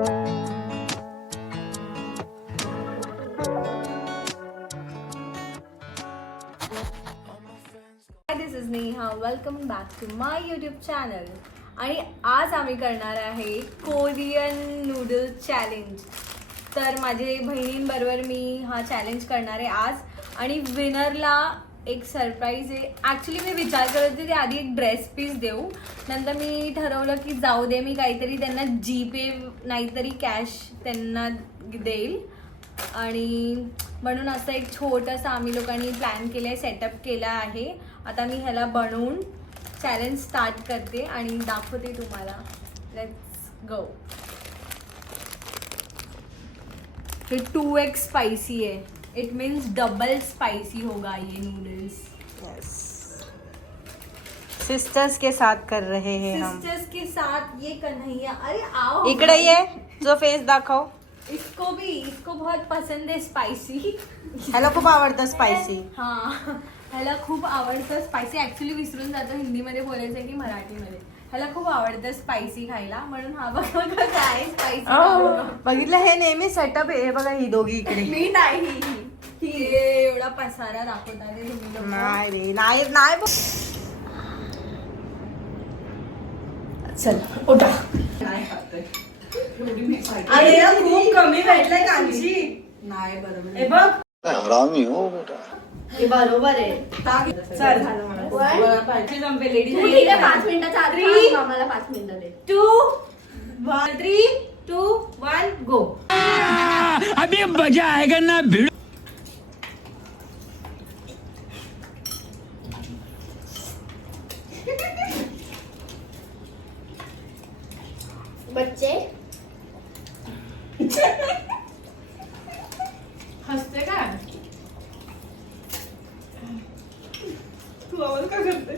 This is Neha, welcome back to my YouTube channel. आणि आज आम्ही करणार आहे कोरियन नूडल चॅलेंज. तर माझे बहिणींबरोबर मी हा चॅलेंज करणार आहे आज. आणि विनरला एक सरप्राईज आहे. ॲक्च्युली मी विचार करत होते की आधी एक ड्रेस पीस देऊ, नंतर मी ठरवलं की जाऊ दे, मी काहीतरी त्यांना जीपे नाहीतरी कॅश त्यांना देईल. आणि म्हणून असं एक छोटंसं आम्ही लोकांनी प्लॅन केलं आहे, सेटअप केला आहे. आता मी ह्याला बनवून चॅलेंज स्टार्ट करते आणि दाखवते तुम्हाला. Let's go. हे 2x स्पाइसी है. इट मीन्स डबल स्पाइसी होगा ये नूडल्स. सिस्टर्स के साथ कर रहे हैं हम. सिस्टर्स के साथ ये कन्हैया. अरे आओ इकडे ये, जो फेस दाखव. इसको बहुत पसंद है स्पाइसी. ह्याला खूप आवडतं स्पायसी. हां, ह्याला खूप आवडतं स्पायसी. ॲक्च्युली विसरून जातो हिंदीमध्ये बोलायचं की मराठीमध्ये. ह्याला खूप आवडतं स्पायसी खायला, म्हणून हा बघा काय स्पायसी. बघितलं, हे नेहमी सेटअप आहे. हे बघा ही दोघी इकडे. मी नाही, ही एवढा पसारा दाखवतात तुम्ही लोक. नाही रे, नाही नाही. चल उठा. नाही खातोय. अरे खूप कमी भेटलंय कांची. नाही बरोबर. हे बघ, हरामी हो बेटा. हे बरोबर आहे. चल झालं मला. संपे लेडीज. 5 मिनिटाचा आधी आम्हाला 5 मिनिटं दे. 2 1 3 2 1 गो. अभी मजा आएगा ना भिड़. बच्चे हसते काय तू आवाज का करते?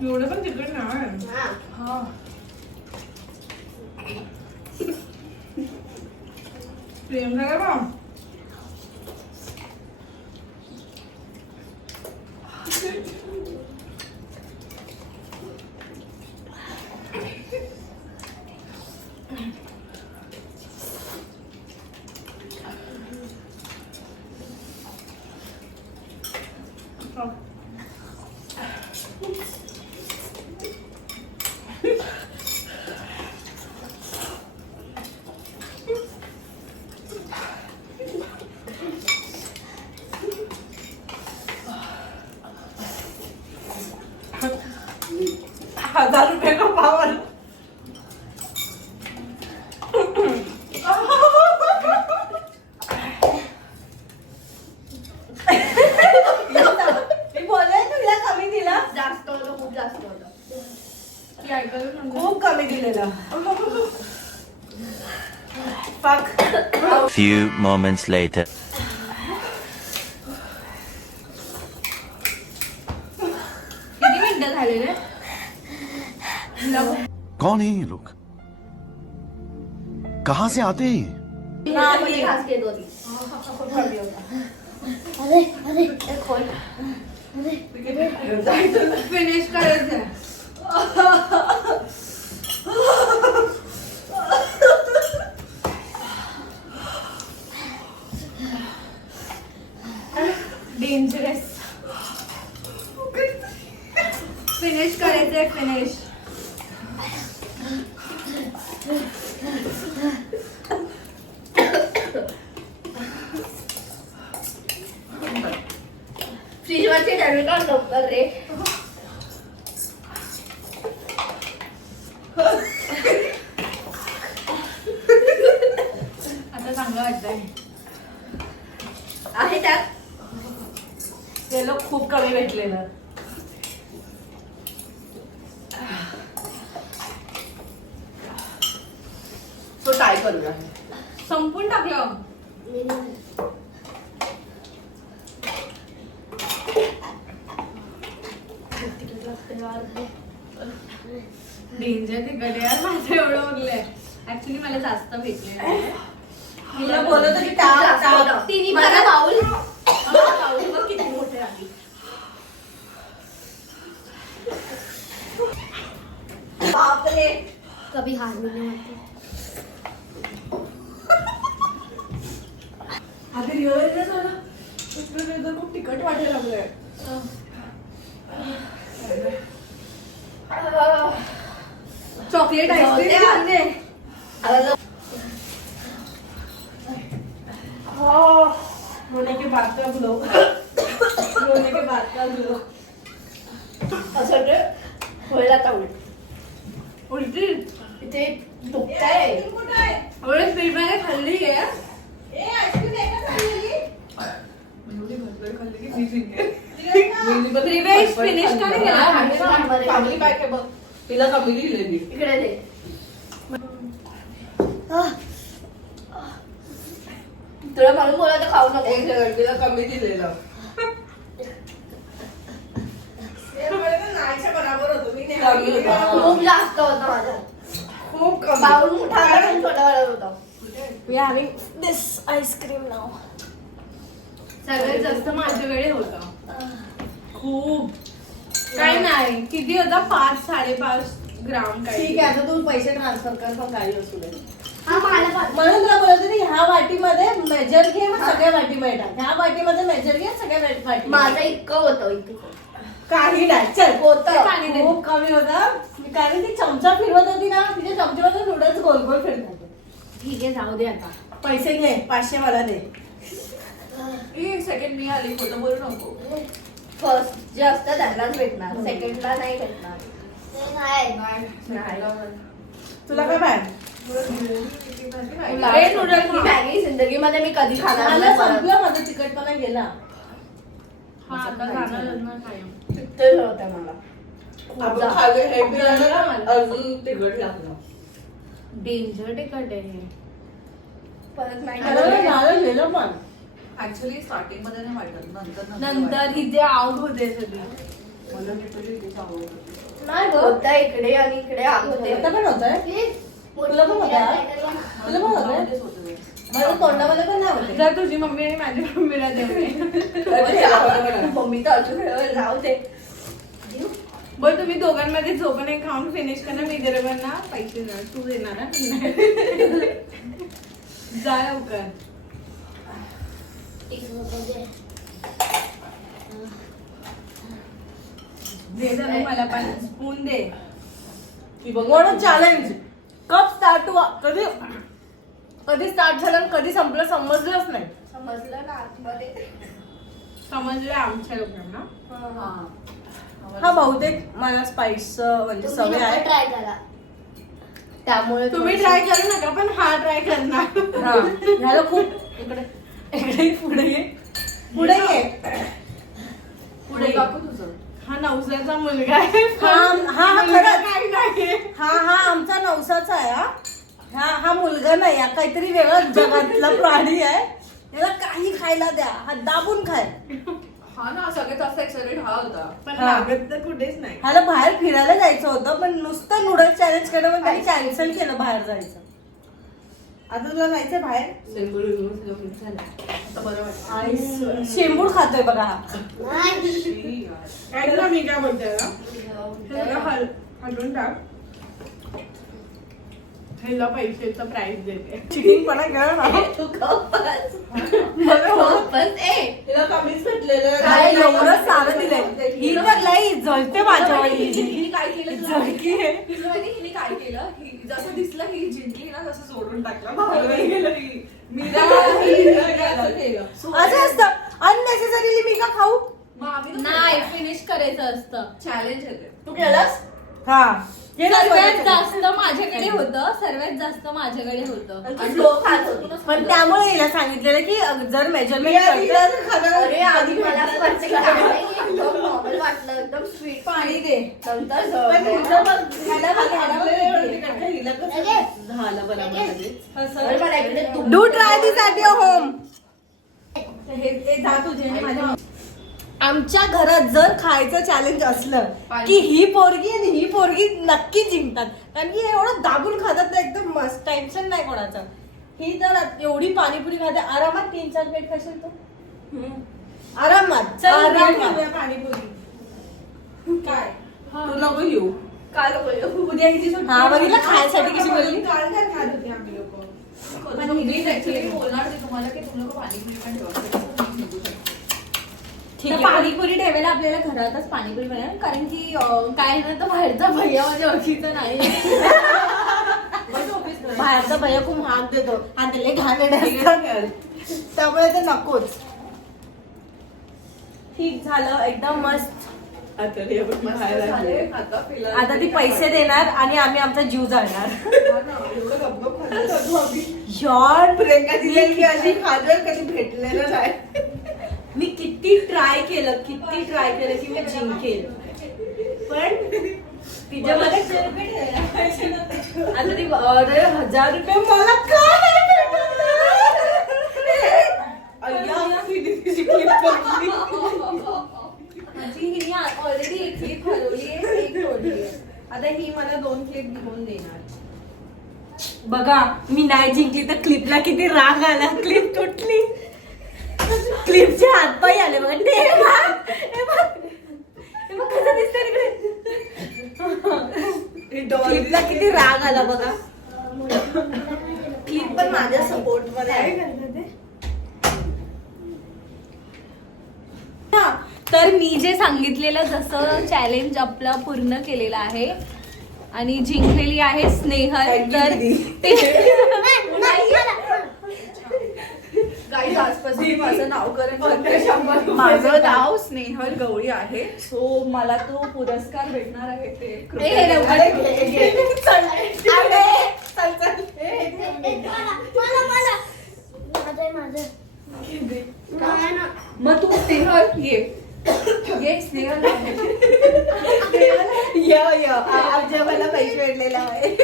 एवढं पण तिकड नाही. हा प्रेम झालं बा. ₹1000 का पावर. मी बोलले तुला कमी दिला. जास्त होतं, खूप जास्त होतं. खूप कमी दिलेलं. फक. Few moments later. किती मिनिटं झालेले? कौन है ये लोग? कहाँ से आते हैं ये? नाही खास केली होती. अरे अरे खोल. फिनिश करायचं. डेंजरस. फिनिश करायचंय. फिनिश. फ्रीजवरची डबे काढ लवकर रे. आता चांगलं वाटतंय. आहे त्यात त्याला खूप कमी भेटलेलं. तो ट्राय करूया. संपून टाकलं. डेंजर तिकडे यार. माझं एवढं उरलंय. ऍक्च्युली मला जास्त भेटले. तुला बोलत होती टाक. तिने मला बाउल बघ किती मोठे आली. कभी हार नहीं मानते. आधी रिअलाइज झालं खूप तिखट वाटायला लागलंय. चॉकलेट आईस्क्रीम म्हणजे रोने के बाद का ग्लो. रोने के बाद का ग्लो. असं ते व्हायला आता उलटी इथे दुखताय. एवढे फ्रीमध्ये खाल्ली आहे. Freebase finish का नाही केला? चांगली पॅक आहे बघ. तिला कमी लिहिलेली. इकडे दे. तुला म्हणून बोलायचं खाऊ नको. एक सेकंड, तिला कमी दिलेलं. नाहीच्या बरोबर होतो मी. कमी होता. खूप जास्त होतं माझं. खूप कमी. बाऊल मोठा होता आणि छोटा वाला होता. We are having this ice cream now. सगळ्यात जास्त माझ्याकडे होतं. खूप काय नाही किती होता 5-5.5 ग्राम काय. ठीक आहे, आता तू पैसे ट्रान्सफर कर पण काही असू दे. हा मला पण. म्हणून तुला बोलत होती ह्या वाटीमध्ये मेजर घे मग सगळ्या वाटीमध्ये टाक. ह्या वाटीमध्ये मेजर घे सगळ्या वाटी. माझं इतकं होतं इतकं. काही नाही. चल होतं. पाणी दे. खूप कमी होता. कारण ती चमचा फिरवत होती ना, तिच्या चमच्यामध्ये नूडल्स गोल गोल फिरतात. ठीक आहे जाऊ दे आता. पैसे घे, 500 मला दे. एक सेकंड मी आली खोटं बोलू नको. फर्स्ट जे असतं त्यांनाच भेटणार. सेकंडला नाही भेटणार. तुला काय पाहिजे? हे नूडल्स ही मॅगी जिंदगीमध्ये मी कधी खाणार मला नाही परत. संपलं माझं तिखटपणा गेला. हा आता जाणारच ना कायम. ते होतं मला. आपण खाल्लं हे पिल्यानं अजून तिखट लागलं. डेंजर टिकट आहे हे. परत नाही अरे खाणार. झालं गेलं पण. ऍक्च्युली स्टार्टिंग मध्ये नाही वाटत, नंतर इथे आउट होते सगळी. मला लिटरली इथे आवडत होती. नाही गं. होतं इकडे आणि इकडे आग होते. आता पण होतंय. तुला पण होतंय? तुला पण होतंय? मध्येच होतं ते. माझ्या तोंडामध्ये पण नाही होते. जर तुझी मम्मी आणि माझी मम्मीला देऊ मम्मी तर अजून राहू दे. बरं तुम्ही दोघांमध्ये जो पण एक खाऊन फिनिश करा. मी ना पैसे द्या. तू देणार ना? मी नाही. जा लवकर. दे जरा मला पण स्पून दे. की बघ चॅलेंज कप स्टार्ट कधी कधी स्टार्ट झालं आणि कधी संपलं समजलंच नाही. समजलं ना आतमध्ये. समजले आमच्या लोकांना. हा बहुतेक मला स्पाइस म्हणजे सवय आहे. ट्राय करा. त्यामुळे तुम्ही ट्राय करू नका पण हा ट्राय करणार. हा ह्याला खूप इकडे इकडे पुढे ये पुढे ये पुढे ये. काकू तुझं हा नवसाचा मुलगा आहे. हा हा मुलगा खरंच. काही नाही. हा आमचा नवसाचा आहे. हा मुलगा नाही, हा काहीतरी वेगळा जगातला प्राणी आहे. याला काही खायला द्या, हा दाबून खाय. हा ना, सगळ्यात जास्त एक्साइटेड हा होता. पण हा. लागत तर कुठेच नाही. ह्याला बाहेर फिरायला जायचं होतं पण नुसतं नूडल्स चॅलेंज केलं पण त्यांनी कॅन्सल केलं बाहेर जायचं. आता तुला जायचं बाहेर. आता बरं वाटतं. आणि शेंबूड खातोय बघा हा. ऐक ना मी काय बोलते ना. ह्याला हलवून टाक. ह्याला पैशाचा प्राइस देते. चिटिंग पण कर ना. तू गप्पच. मला हो. गप्पच. तिला कमीच भेटलेलं. काय एवढं सारं दिलंय. ही तर लई जळते माझ्यावर. हिने काय केलं तुला जळकी आहे. तुला माहिती हिने काय केलं? जसं दिसलं ही जिंकली ना तसं सोडून टाकलं. भावलं गेलं ही. मी असं केलं. असं असतं अननेसेसरीली मी का खाऊ. मग आम्ही नाही फिनिश करायचं असतं. चॅलेंज येते. तू केलंस. हा सर्वात जास्त माझ्याकडे होतं. सर्वात जास्त माझ्याकडे होतं. आणि स्लो खात होती. पण त्यामुळे हिला सांगितलेलं की जर मेजरमेंट अरे आधी मला असं वाटतं की काय नाही, एकदम नॉर्मल वाटलं. एकदम स्वीट पाणी दे. नंतर झालं बरोबर. अरे मला इकडे तूप. Do try this at your home. हे जा तुझे आणि माझ्या. आमच्या घरात जर खायचं चॅलेंज असलं की ही पोरगी आणि ही पोरगी नक्की जिंकतात. कारण की एवढं दाबून खातात ना एकदम मस्त. टेन्शन नाही कोणाचं. ही तर एवढी पाणीपुरी खाते आरामात 3-4 प्लेट खाशील तू. आरामात चल आरामात. पाणीपुरी. काय तू नको येऊ. काल बोललो. उद्या हिची सुट्टी. हा बघितलं खायसाठी कशी बोलली. काल काय खात होते आम्ही लोक. पण मी actually बोलणार होते तुम्हाला की तुम्ही लोक पाणीपुरी पण ठेवा. ठीक तर आहे. पाणीपुरी ठेवायला आपल्याला घरातच पाणीपुरी बनवायला, कारण की काय ना तर बाहेरचा भैया माझ्या ओळखीचा नाही. बाहेरचा भैया खूप महाग देतो आणि त्याला घालणे त्यामुळे ते नकोच. ठीक झालं एकदम मस्त. आता रे, आपण बाहेर आले. आता फिलहाल आता ती पैसे देणार आणि आम्ही आमचा जीव जाणार. एवढं गपगप खाल्लं होतं आम्ही. यार प्रियंका दिलेली की अशी खाजल कधी भेटलेलं नाही. मी किती ट्राय केलं की मी जिंकेल, पण तिच्यामध्ये आता ती 1000 रुपये मला का नाही भेटणार? अय्या, तिची clip बघली. माझी हिने ऑलरेडी एक क्लिप हरवली आहे, एक तोडली आहे. आता ही मला 2 क्लिप घेऊन देणार. बघा मी नाही जिंकली तर क्लिपला किती राग आला. क्लिप तुटली, क्लिपचे हातपाय आले बघा. हे बघ कसं दिसतंय तिकडे. क्लिपला किती राग आला बघा. क्लिप पण माझ्या सपोर्ट मध्ये आहे. हा, तर मी जे सांगितलेलं जसं चॅलेंज आपलं पूर्ण केलेलं आहे आणि जिंकलेली आहे स्नेहल. तर ते Guys, आजपासून माझं नावकरण करते. 100 रुपये. माझं नाव स्नेहल गवळी आहे. सो मला तो पुरस्कार भेटणार आहे ते हे लवकर. अरे, घे. चल. चल, चल. मग तू स्नेहल ये स्नेहल आमच्या मला पैसे भेटलेले आहे.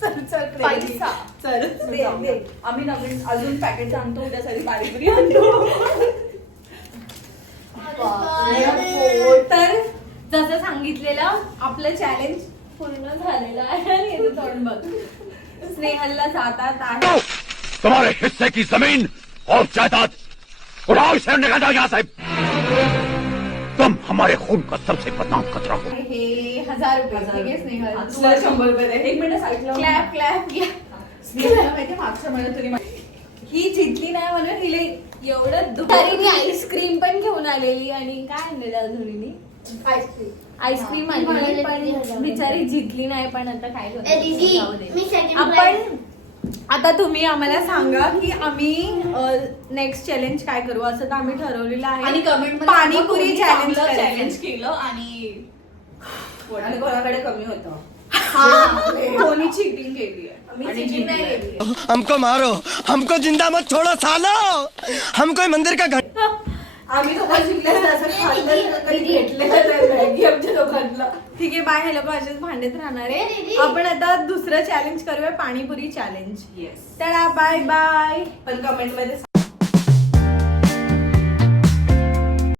चल चल पैसा. चल दे. आम्ही नवीन अजून पॅकेट आणतो उद्यासाठी पाणीपुरी आणतो. तर जसं सांगितलेलं आपलं चॅलेंज पूर्ण झालेलं आहे आणि याचं तोंड बघ. स्नेहलला 7 आहे. तुम्हारे हिस्से की जमीन और जायदाद उठाओ इसे और निकल जाओ यहाँ से. तुम हमारे खून का सबसे बदनाम खतरा हो. हे 1000 रुपये. ठीक आहे स्नेहल. तुला 100 रुपये दे. 1 मिनिट साईडला क्लॅप क्लॅप घ्या. स्नेहलला माहितीये मागच्या महिन्यात तरी ही जिंकली नाही म्हणून हिला एवढं दुःख. तरी मी आईस्क्रीम पण घेऊन आलेली आणि काय आणलेलं अजून हिने? आईस्क्रीम आणलेली पण बिचारी जिंकली नाही. पण आता काय ए, दीदी, जाऊ दे. मी second आपण आता तुम्ही आम्हाला सांगा की आम्ही नेक्स्ट चॅलेंज काय करू असं तर आम्ही ठरवलेलं आणि आहे. कमेंट पाणीपुरी चॅलेंज चॅलेंज केलं आणि कोणाकडे कमी होतं. कोणी चिटिंग केली आहे आणि जिंकली. हमको मारो, हमको जिंदा मत छोड़ो सालो. हम कोई मंदिर का घंटा. आम्ही दोघं जिंकल्यास असं खाल्लं कधी भेटलेलं नाही आमच्या दोघांना. ठीक आहे बाय. हे लोक असेच भांडत राहणार आहे. आपण आता दुसरं चॅलेंज करूया पाणीपुरी चॅलेंज. येस. तर बाय बाय. पण कमेंट मध्ये